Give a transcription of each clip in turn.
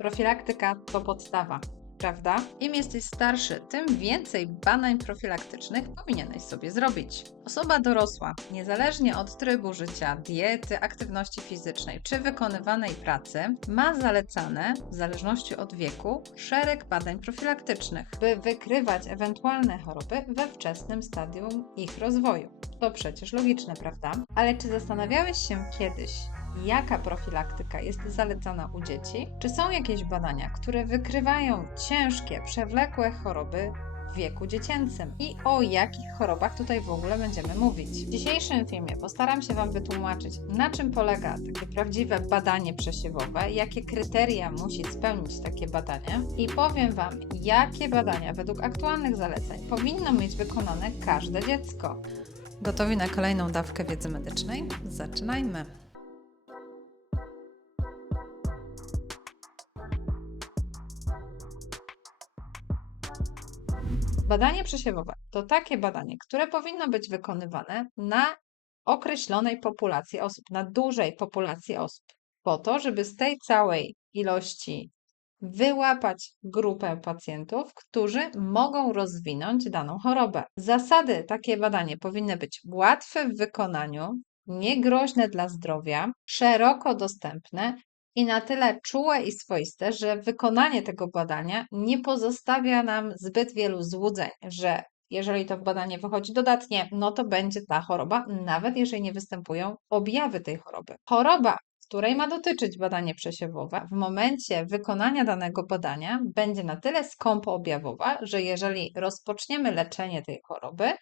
Profilaktyka to podstawa, prawda? Im jesteś starszy, tym więcej badań profilaktycznych powinieneś sobie zrobić. Osoba dorosła, niezależnie od trybu życia, diety, aktywności fizycznej czy wykonywanej pracy, ma zalecane, w zależności od wieku, szereg badań profilaktycznych, by wykrywać ewentualne choroby we wczesnym stadium ich rozwoju. To przecież logiczne, prawda? Ale czy zastanawiałeś się kiedyś, jaka profilaktyka jest zalecana u dzieci? Czy są jakieś badania, które wykrywają ciężkie, przewlekłe choroby w wieku dziecięcym? I o jakich chorobach tutaj w ogóle będziemy mówić? W dzisiejszym filmie postaram się Wam wytłumaczyć, na czym polega takie prawdziwe badanie przesiewowe, jakie kryteria musi spełnić takie badanie i powiem Wam, jakie badania według aktualnych zaleceń powinno mieć wykonane każde dziecko. Gotowi na kolejną dawkę wiedzy medycznej? Zaczynajmy! Badanie przesiewowe to takie badanie, które powinno być wykonywane na określonej populacji osób, na dużej populacji osób, po to, żeby z tej całej ilości wyłapać grupę pacjentów, którzy mogą rozwinąć daną chorobę. Zasady takie badanie powinny być łatwe w wykonaniu, niegroźne dla zdrowia, szeroko dostępne i na tyle czułe i swoiste, że wykonanie tego badania nie pozostawia nam zbyt wielu złudzeń, że jeżeli to badanie wychodzi dodatnie, no to będzie ta choroba, nawet jeżeli nie występują objawy tej choroby. Choroba, której ma dotyczyć badanie przesiewowe, w momencie wykonania danego badania będzie na tyle skąpo objawowa, że jeżeli rozpoczniemy leczenie tej choroby,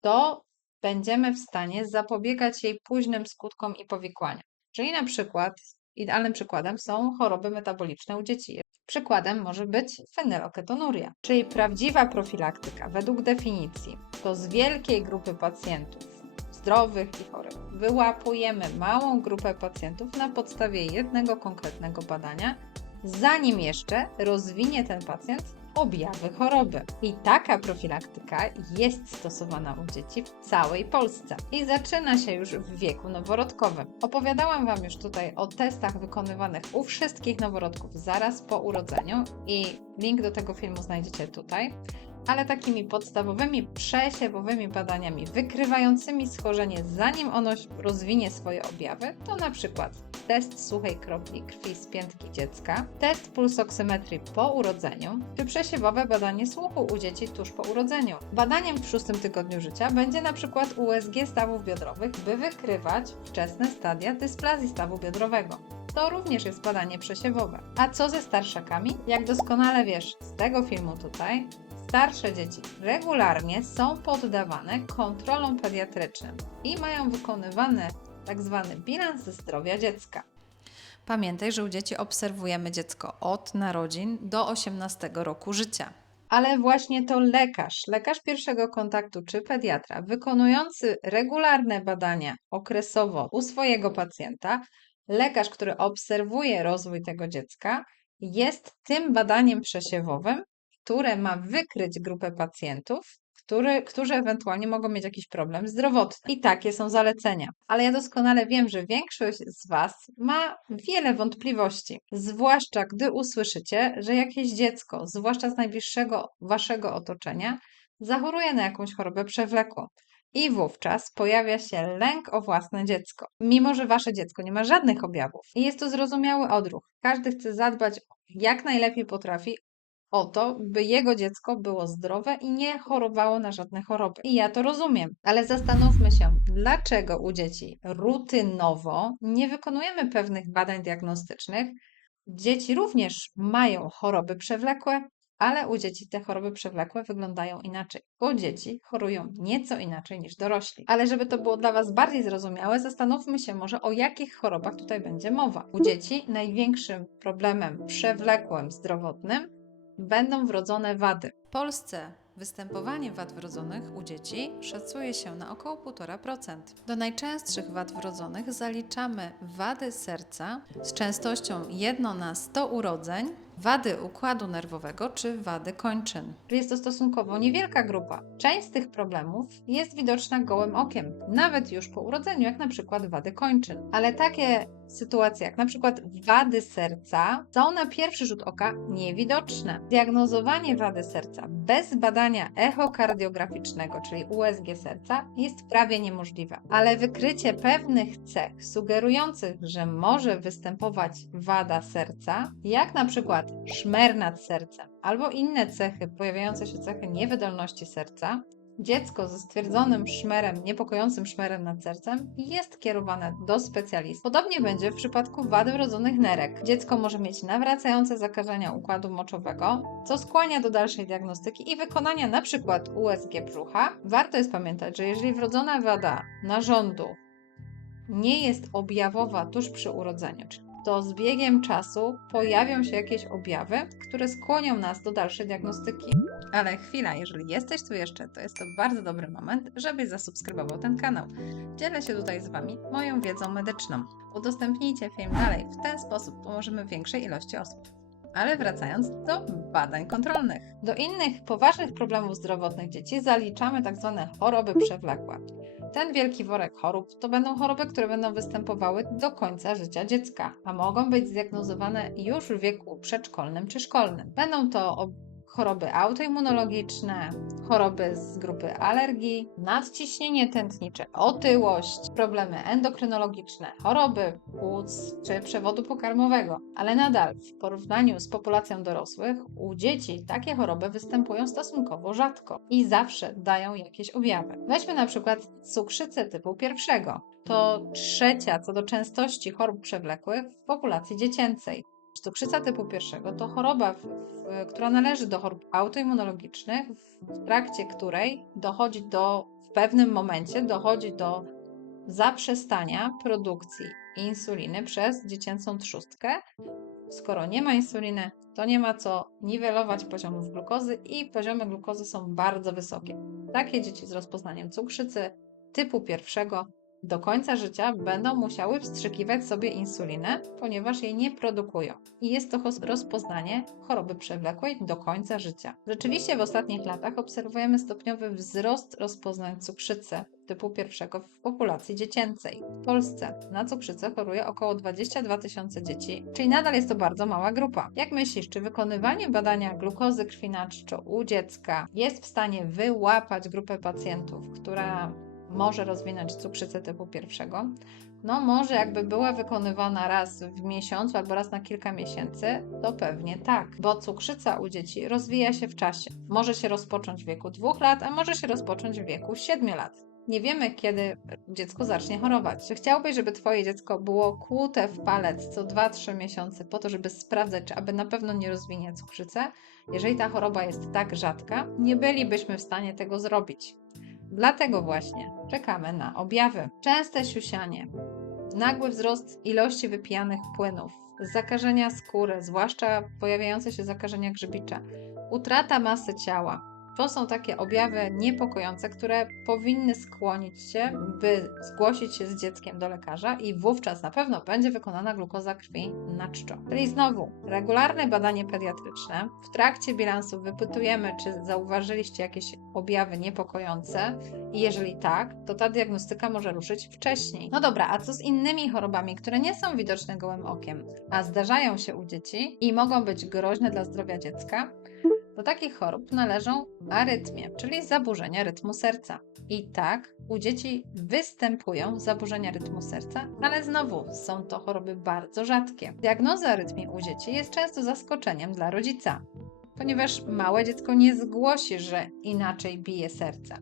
to będziemy w stanie zapobiegać jej późnym skutkom i powikłaniom. Czyli na przykład Idealnym przykładem są choroby metaboliczne u dzieci. Przykładem może być fenylketonuria, czyli prawdziwa profilaktyka według definicji. To z wielkiej grupy pacjentów, zdrowych i chorych, wyłapujemy małą grupę pacjentów na podstawie jednego konkretnego badania, zanim jeszcze rozwinie ten pacjent objawy choroby. I taka profilaktyka jest stosowana u dzieci w całej Polsce i zaczyna się już w wieku noworodkowym. Opowiadałam Wam już tutaj o testach wykonywanych u wszystkich noworodków zaraz po urodzeniu i link do tego filmu znajdziecie tutaj ale takimi podstawowymi przesiewowymi badaniami wykrywającymi schorzenie zanim ono rozwinie swoje objawy, to na przykład test suchej kropli krwi z piętki dziecka, test pulsoksymetrii po urodzeniu, czy przesiewowe badanie słuchu u dzieci tuż po urodzeniu. Badaniem w szóstym tygodniu życia będzie na przykład USG stawów biodrowych, by wykrywać wczesne stadia dysplazji stawu biodrowego. To również jest badanie przesiewowe. A co ze starszakami? Jak doskonale wiesz z tego filmu tutaj, starsze dzieci regularnie są poddawane kontrolom pediatrycznym i mają wykonywany tak zwany bilans zdrowia dziecka. Pamiętaj, że u dzieci obserwujemy dziecko od narodzin do 18 roku życia. Ale właśnie to lekarz, lekarz pierwszego kontaktu czy pediatra, wykonujący regularne badania okresowo u swojego pacjenta, lekarz, który obserwuje rozwój tego dziecka, jest tym badaniem przesiewowym, które ma wykryć grupę pacjentów, który, którzy ewentualnie mogą mieć jakiś problem zdrowotny. I takie są zalecenia. Ale ja doskonale wiem, że większość z Was ma wiele wątpliwości, zwłaszcza gdy usłyszycie, że jakieś dziecko, zwłaszcza z najbliższego Waszego otoczenia, zachoruje na jakąś chorobę przewlekłą. I wówczas pojawia się lęk o własne dziecko, mimo że wasze dziecko nie ma żadnych objawów. I jest to zrozumiały odruch. Każdy chce zadbać jak najlepiej potrafi o to, by jego dziecko było zdrowe i nie chorowało na żadne choroby. I ja to rozumiem, ale zastanówmy się, dlaczego u dzieci rutynowo nie wykonujemy pewnych badań diagnostycznych. Dzieci również mają choroby przewlekłe, ale u dzieci te choroby przewlekłe wyglądają inaczej, bo dzieci chorują nieco inaczej niż dorośli. Ale żeby to było dla Was bardziej zrozumiałe, zastanówmy się może o jakich chorobach tutaj będzie mowa. U dzieci największym problemem przewlekłym zdrowotnym będą wrodzone wady. W Polsce występowanie wad wrodzonych u dzieci szacuje się na około 1,5%. Do najczęstszych wad wrodzonych zaliczamy wady serca z częstością 1 na 100 urodzeń wady układu nerwowego czy wady kończyn. Jest to stosunkowo niewielka grupa. Część z tych problemów jest widoczna gołym okiem, nawet już po urodzeniu, jak na przykład wady kończyn. Ale takie sytuacje, jak na przykład wady serca, są na pierwszy rzut oka niewidoczne. Diagnozowanie wady serca bez badania echokardiograficznego, czyli USG serca, jest prawie niemożliwe. Ale wykrycie pewnych cech sugerujących, że może występować wada serca, jak na przykład szmer nad sercem albo inne cechy, pojawiające się cechy niewydolności serca, dziecko ze stwierdzonym szmerem, niepokojącym szmerem nad sercem jest kierowane do specjalisty. Podobnie będzie w przypadku wady wrodzonych nerek. Dziecko może mieć nawracające zakażenia układu moczowego, co skłania do dalszej diagnostyki i wykonania np. USG brzucha. Warto jest pamiętać, że jeżeli wrodzona wada narządu nie jest objawowa tuż przy urodzeniu, to z biegiem czasu pojawią się jakieś objawy, które skłonią nas do dalszej diagnostyki. Ale chwila, jeżeli jesteś tu jeszcze, to jest to bardzo dobry moment, żebyś zasubskrybował ten kanał. Dzielę się tutaj z Wami moją wiedzą medyczną. Udostępnijcie film dalej, w ten sposób pomożemy większej ilości osób. Ale wracając do badań kontrolnych. Do innych poważnych problemów zdrowotnych dzieci zaliczamy tzw. Tak choroby przewlekłe. Ten wielki worek chorób to będą choroby, które będą występowały do końca życia dziecka, a mogą być zdiagnozowane już w wieku przedszkolnym czy szkolnym. Będą to choroby autoimmunologiczne, choroby z grupy alergii, nadciśnienie tętnicze, otyłość, problemy endokrynologiczne, choroby płuc czy przewodu pokarmowego. Ale nadal w porównaniu z populacją dorosłych u dzieci takie choroby występują stosunkowo rzadko i zawsze dają jakieś objawy. Weźmy na przykład cukrzycę typu pierwszego. To trzecia co do częstości chorób przewlekłych w populacji dziecięcej. Cukrzyca typu pierwszego to choroba, w, w, która należy do chorób autoimmunologicznych, w trakcie której dochodzi do, w pewnym momencie dochodzi do zaprzestania produkcji insuliny przez dziecięcą trzustkę. Skoro nie ma insuliny, to nie ma co niwelować poziomów glukozy i poziomy glukozy są bardzo wysokie. Takie dzieci z rozpoznaniem cukrzycy typu pierwszego do końca życia będą musiały wstrzykiwać sobie insulinę, ponieważ jej nie produkują. I jest to rozpoznanie choroby przewlekłej do końca życia. Rzeczywiście w ostatnich latach obserwujemy stopniowy wzrost rozpoznań cukrzycy typu pierwszego w populacji dziecięcej. W Polsce na cukrzycę choruje około 22 tysiące dzieci, czyli nadal jest to bardzo mała grupa. Jak myślisz, czy wykonywanie badania glukozy krwi na u dziecka jest w stanie wyłapać grupę pacjentów, która może rozwinąć cukrzycę typu pierwszego, no może jakby była wykonywana raz w miesiącu albo raz na kilka miesięcy, to pewnie tak, bo cukrzyca u dzieci rozwija się w czasie. Może się rozpocząć w wieku dwóch lat, a może się rozpocząć w wieku 7 lat. Nie wiemy, kiedy dziecko zacznie chorować. Czy chciałbyś, żeby Twoje dziecko było kłute w palec co 2-3 miesiące po to, żeby sprawdzać, czy aby na pewno nie rozwinie cukrzycę? Jeżeli ta choroba jest tak rzadka, nie bylibyśmy w stanie tego zrobić. Dlatego właśnie czekamy na objawy. Częste siusianie, nagły wzrost ilości wypijanych płynów, zakażenia skóry, zwłaszcza pojawiające się zakażenia grzybicze, utrata masy ciała, to są takie objawy niepokojące, które powinny skłonić Cię, by zgłosić się z dzieckiem do lekarza i wówczas na pewno będzie wykonana glukoza krwi na czczo. Czyli znowu, regularne badanie pediatryczne. W trakcie bilansu wypytujemy, czy zauważyliście jakieś objawy niepokojące i jeżeli tak, to ta diagnostyka może ruszyć wcześniej. No dobra, a co z innymi chorobami, które nie są widoczne gołym okiem, a zdarzają się u dzieci i mogą być groźne dla zdrowia dziecka? Do takich chorób należą arytmie, czyli zaburzenia rytmu serca. I tak u dzieci występują zaburzenia rytmu serca, ale znowu są to choroby bardzo rzadkie. Diagnoza arytmii u dzieci jest często zaskoczeniem dla rodzica ponieważ małe dziecko nie zgłosi, że inaczej bije serce.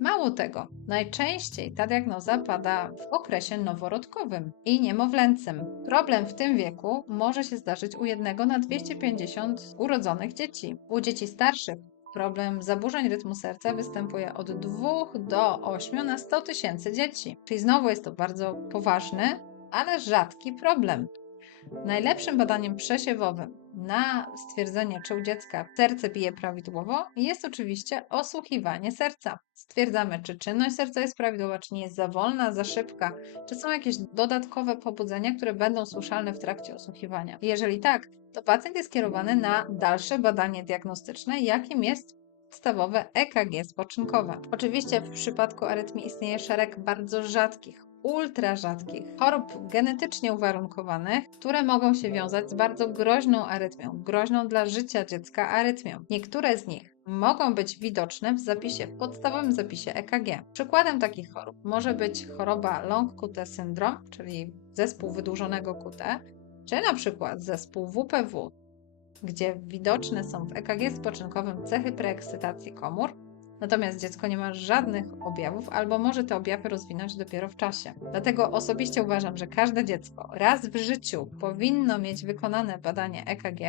Mało tego, najczęściej ta diagnoza pada w okresie noworodkowym i niemowlęcym. Problem w tym wieku może się zdarzyć u jednego na 250 urodzonych dzieci. U dzieci starszych problem zaburzeń rytmu serca występuje od 2 do 8 na 100 tysięcy dzieci. Czyli znowu jest to bardzo poważny, ale rzadki problem. Najlepszym badaniem przesiewowym na stwierdzenie, czy u dziecka serce bije prawidłowo, jest oczywiście osłuchiwanie serca. Stwierdzamy, czy czynność serca jest prawidłowa, czy nie jest za wolna, za szybka, czy są jakieś dodatkowe pobudzenia, które będą słyszalne w trakcie osłuchiwania. Jeżeli tak, to pacjent jest kierowany na dalsze badanie diagnostyczne, jakim jest podstawowe EKG spoczynkowe. Oczywiście w przypadku arytmii istnieje szereg bardzo rzadkich, ultra rzadkich chorób genetycznie uwarunkowanych, które mogą się wiązać z bardzo groźną arytmią, groźną dla życia dziecka arytmią. Niektóre z nich mogą być widoczne w zapisie, w podstawowym zapisie EKG. Przykładem takich chorób może być choroba long QT syndrom, czyli zespół wydłużonego QT, czy na przykład zespół WPW, gdzie widoczne są w EKG spoczynkowym cechy preekscytacji komór, natomiast dziecko nie ma żadnych objawów albo może te objawy rozwinąć dopiero w czasie. Dlatego osobiście uważam, że każde dziecko raz w życiu powinno mieć wykonane badanie EKG,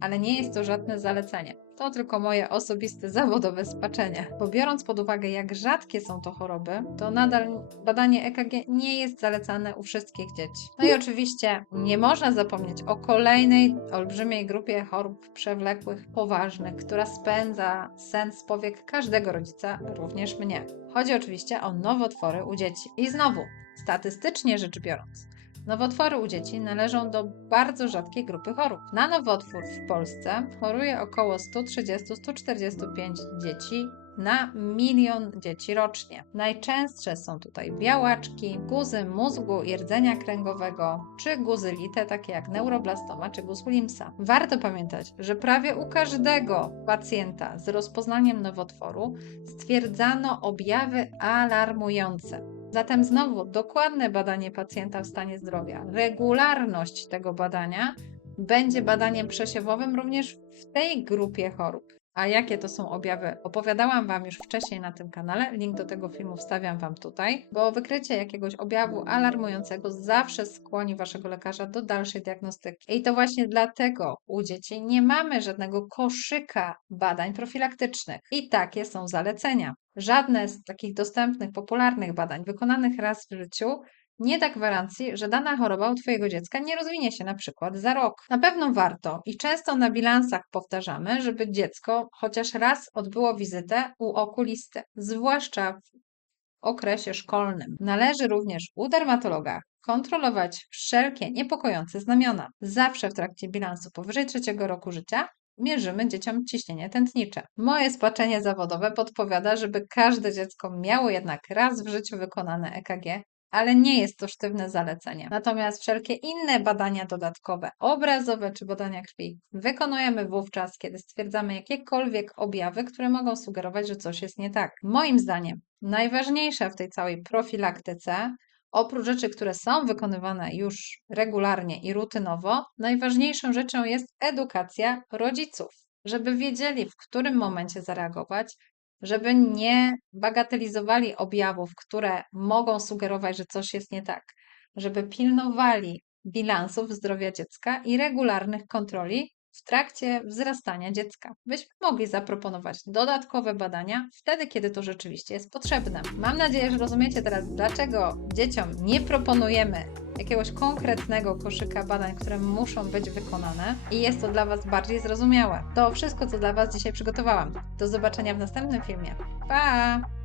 ale nie jest to żadne zalecenie. To tylko moje osobiste zawodowe spaczenie. Bo biorąc pod uwagę, jak rzadkie są to choroby, to nadal badanie EKG nie jest zalecane u wszystkich dzieci. No i oczywiście nie można zapomnieć o kolejnej olbrzymiej grupie chorób przewlekłych, poważnych, która spędza sen z powiek każdego rodzica, również mnie. Chodzi oczywiście o nowotwory u dzieci. I znowu, statystycznie rzecz biorąc, Nowotwory u dzieci należą do bardzo rzadkiej grupy chorób. Na nowotwór w Polsce choruje około 130-145 dzieci na milion dzieci rocznie. Najczęstsze są tutaj białaczki, guzy mózgu i rdzenia kręgowego, czy guzy lite, takie jak neuroblastoma czy guz Williamsa. Warto pamiętać, że prawie u każdego pacjenta z rozpoznaniem nowotworu stwierdzano objawy alarmujące. Zatem znowu dokładne badanie pacjenta w stanie zdrowia, regularność tego badania będzie badaniem przesiewowym również w tej grupie chorób. A jakie to są objawy? Opowiadałam Wam już wcześniej na tym kanale. Link do tego filmu wstawiam Wam tutaj, bo wykrycie jakiegoś objawu alarmującego zawsze skłoni Waszego lekarza do dalszej diagnostyki. I to właśnie dlatego u dzieci nie mamy żadnego koszyka badań profilaktycznych. I takie są zalecenia. Żadne z takich dostępnych, popularnych badań wykonanych raz w życiu nie da gwarancji, że dana choroba u Twojego dziecka nie rozwinie się na przykład za rok. Na pewno warto i często na bilansach powtarzamy, żeby dziecko chociaż raz odbyło wizytę u okulisty, zwłaszcza w okresie szkolnym. Należy również u dermatologa kontrolować wszelkie niepokojące znamiona. Zawsze w trakcie bilansu powyżej trzeciego roku życia mierzymy dzieciom ciśnienie tętnicze. Moje spaczenie zawodowe podpowiada, żeby każde dziecko miało jednak raz w życiu wykonane EKG, ale nie jest to sztywne zalecenie. Natomiast wszelkie inne badania dodatkowe, obrazowe czy badania krwi, wykonujemy wówczas, kiedy stwierdzamy jakiekolwiek objawy, które mogą sugerować, że coś jest nie tak. Moim zdaniem najważniejsze w tej całej profilaktyce Oprócz rzeczy, które są wykonywane już regularnie i rutynowo, najważniejszą rzeczą jest edukacja rodziców, żeby wiedzieli, w którym momencie zareagować, żeby nie bagatelizowali objawów, które mogą sugerować, że coś jest nie tak, żeby pilnowali bilansów zdrowia dziecka i regularnych kontroli w trakcie wzrastania dziecka, byśmy mogli zaproponować dodatkowe badania wtedy, kiedy to rzeczywiście jest potrzebne. Mam nadzieję, że rozumiecie teraz, dlaczego dzieciom nie proponujemy jakiegoś konkretnego koszyka badań, które muszą być wykonane i jest to dla Was bardziej zrozumiałe. To wszystko, co dla Was dzisiaj przygotowałam. Do zobaczenia w następnym filmie. Pa!